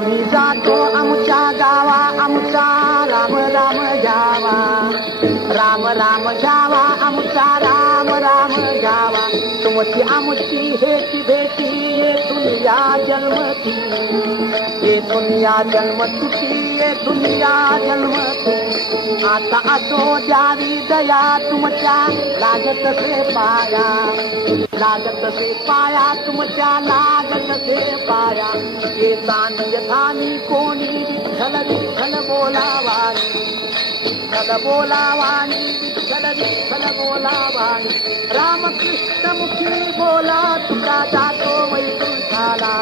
आम्ही जातो आमच्या गावा आमचा राम राम घ्यावा राम राम घ्यावा आमचा राम राम घ्यावा तुमची आमची हेची भेटी येथून या जन्मती येथून या जन्मतुटी येथून या जन्मती आता असो द्यावी दया तुमच्या लागत से पाया लागत से पाया तुमच्या लागत से पाया येतानी यथानी कोणी विठ्ठल विठ्ठल बोलावानी विठ्ठल बोलावानी विठ्ठल विठ्ठल बोलावानी रामकृष्ण मुखी बोला तुका जातो वैकुंठाला